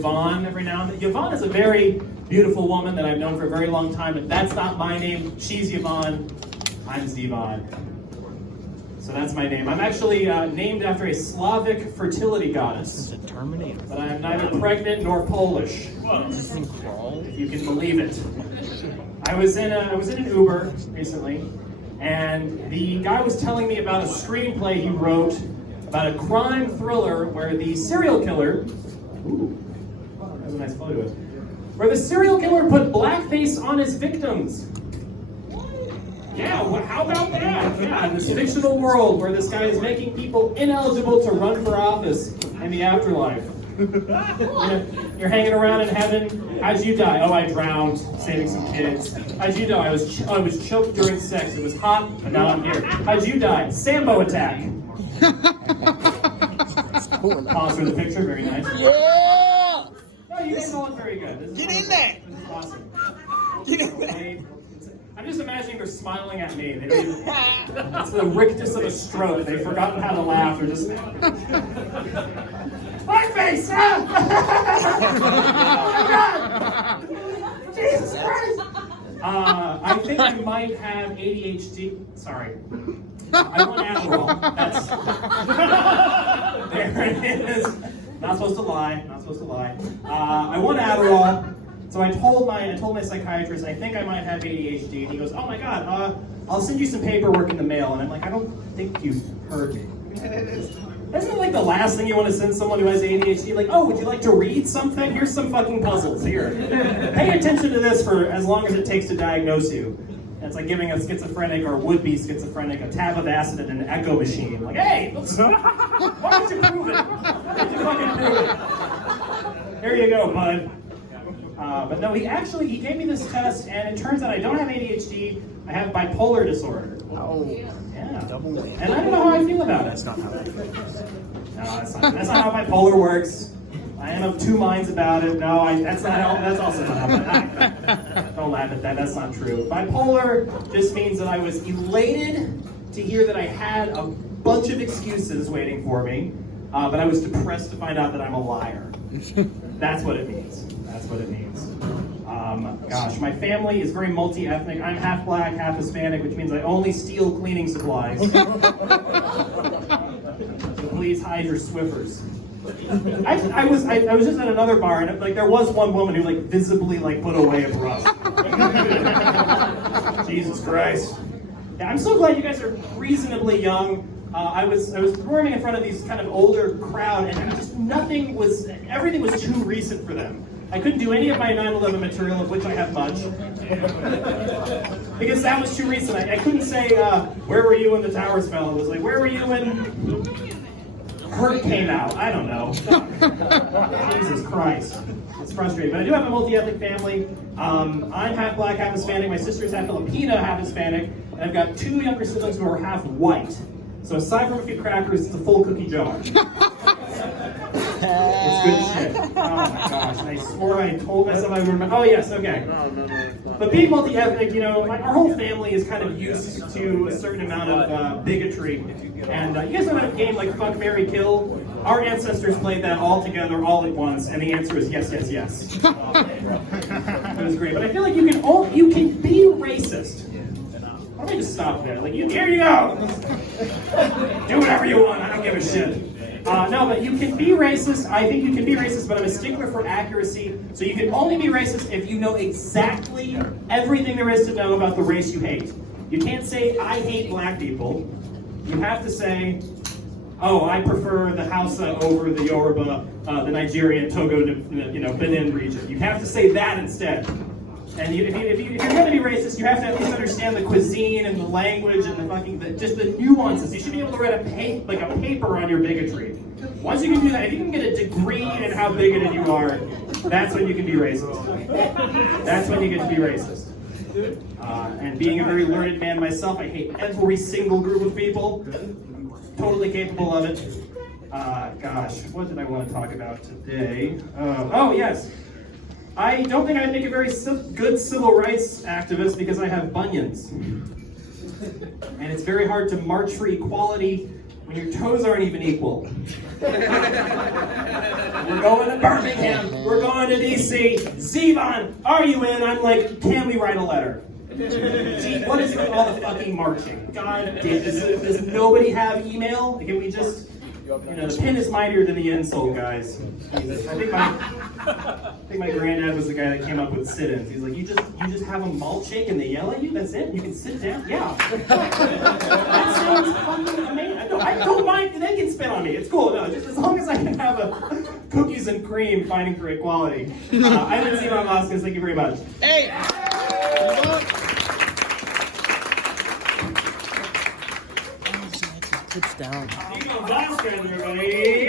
Yvonne every now and then. Yvonne is a very beautiful woman that I've known for a very long time, but that's not my name. She's Yvonne. I'm Yvonne. So that's my name. I'm actually named after a Slavic fertility goddess. It's a Terminator. But I am neither pregnant nor Polish. If you can believe it. I was in an Uber recently, and the guy was telling me about a screenplay he wrote about a crime thriller where the serial killer, that's a nice photo, where the serial killer put blackface on his victims. Yeah, how about that? Yeah, in this fictional world where this guy is making people ineligible to run for office in the afterlife. You're hanging around in heaven. How'd you die? Oh, I drowned, saving some kids. How'd you die? I was choked during sex. It was hot, and now I'm here. How'd you die? Sambo attack. Pause for the picture. Very nice. Yeah! No, you guys all look very good. Get in there! This is awesome. Get in there! I'm just imagining they're smiling at me. They don't even, it's the rictus of a stroke. They've forgotten how to laugh. They're just blackface! Ah! Oh my God! Jesus Christ! I think I might have ADHD. Sorry. I want Adderall. There it is. Not supposed to lie. Not supposed to lie. I want Adderall. So I told my psychiatrist, I think I might have ADHD, and he goes, oh my God, I'll send you some paperwork in the mail. And I'm like, I don't think you've heard me. Isn't it like the last thing you want to send someone who has ADHD? Like, oh, would you like to read something? Here's some fucking puzzles, here. Pay attention to this for as long as it takes to diagnose you. And it's like giving a schizophrenic or would-be schizophrenic a tab of acid and an echo machine. Like, hey, why don't you prove it? Why don't you fucking prove it? Here you go, bud. But no, he gave me this test, and it turns out I don't have ADHD, I have bipolar disorder. Oh. Yeah. Double win. And I don't know how I feel about it. That's not how that works. No, that's not how bipolar works. I am of two minds about it. No, that's also not how don't laugh at that, that's not true. Bipolar just means that I was elated to hear that I had a bunch of excuses waiting for me, but I was depressed to find out that I'm a liar. That's what it means. That's what it means. Gosh, my family is very multi-ethnic. I'm half black, half Hispanic, which means I only steal cleaning supplies. So please hide your Swiffers. I was just at another bar, and like there was one woman who like visibly like put away a brush. Jesus Christ. Yeah, I'm so glad you guys are reasonably young. I was performing in front of these kind of older crowd, and just everything was too recent for them. I couldn't do any of my 9/11 material, of which I have much, because that was too recent. I couldn't say, where were you when the towers fell? It was like, where were you when Hurt came out? I don't know. Jesus Christ. It's frustrating. But I do have a multi-ethnic family. I'm half black, half Hispanic. My sister's half Filipino, half Hispanic. And I've got two younger siblings who are half white. So aside from a few crackers, it's a full cookie jar. It's good shit. Oh my gosh. I swore I told myself I would remember. Oh yes, okay. But being multi-ethnic, our whole family is kind of used to a certain amount of bigotry. And you guys know that game like Fuck, Marry, Kill? Our ancestors played that all together, all at once, and the answer is yes, yes, yes. It was great. But I feel like you can be racist. Why don't we just stop there? Like, here you go! Do whatever you want, I don't give a shit. No, but you can be racist. I think you can be racist, but I'm a stickler for accuracy. So you can only be racist if you know exactly everything there is to know about the race you hate. You can't say, I hate black people. You have to say, oh, I prefer the Hausa over the Yoruba, the Nigerian, Togo, Benin region. You have to say that instead. And if you're going to be racist, you have to at least understand the cuisine and the language and just the nuances. You should be able to write a paper on your bigotry. Once you can do that, if you can get a degree in how bigoted you are, that's when you can be racist. That's when you get to be racist. And being a very learned man myself, I hate every single group of people. Totally capable of it. Gosh, what did I want to talk about today? Oh, yes. I don't think I'd make a very good civil rights activist because I have bunions. And it's very hard to march for equality when your toes aren't even equal. We're going to Birmingham. We're going to DC. Zevon, are you in? I'm like, can we write a letter? Gee, what is with all the fucking marching? God damn, does nobody have email? Can we just, the pen is mightier than the insult, guys. Jesus. I think my granddad was the guy that came up with sit-ins. He's like, you just have them mulching and they yell at you. That's it. You can sit down. Yeah. That sounds fucking amazing. No, I don't mind. They can spit on me. It's cool. No, just as long as I can have a cookies and cream fighting for equality. I've been Zevon Vasquez. Thank you very much. Hey. Sits down. Zevon Vasquez, everybody.